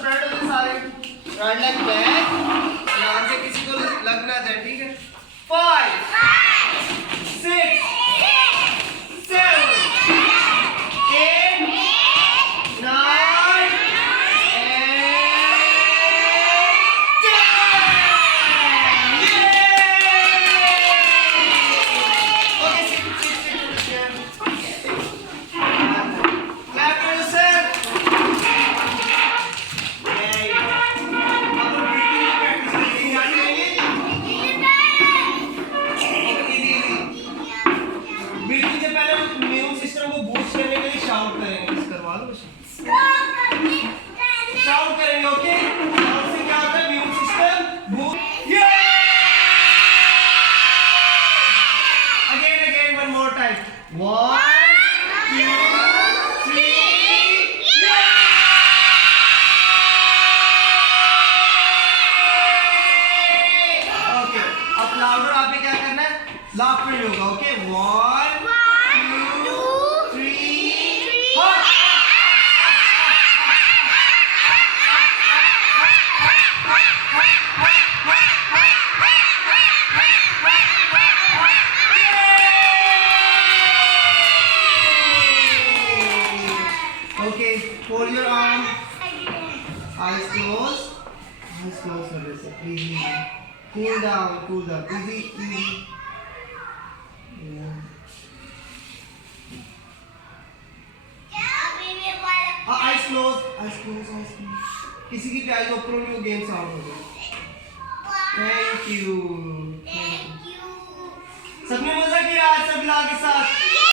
Spread हो जाए सारे, राइट लेग बैक, यहाँ से किसी को लग ना जाए, ठीक है। 5 6 7 8 9 शाउट करेंगे, ओके। शाउट से क्या होता है, immune system boost. Again one more time, 1 2 3 okay. अब लाउडर आप क्या करना है, लाफ में होगा, okay. 1 2 3 4 Okay, hold your arm. Eyes closed. Eyes closed कर से easy. Cool down. Easy. Yeah. Eyes closed. किसी की भी eyes open होगी वो game से out हो गया. Thank you. सबने मजा किया आज सब लोगों के साथ.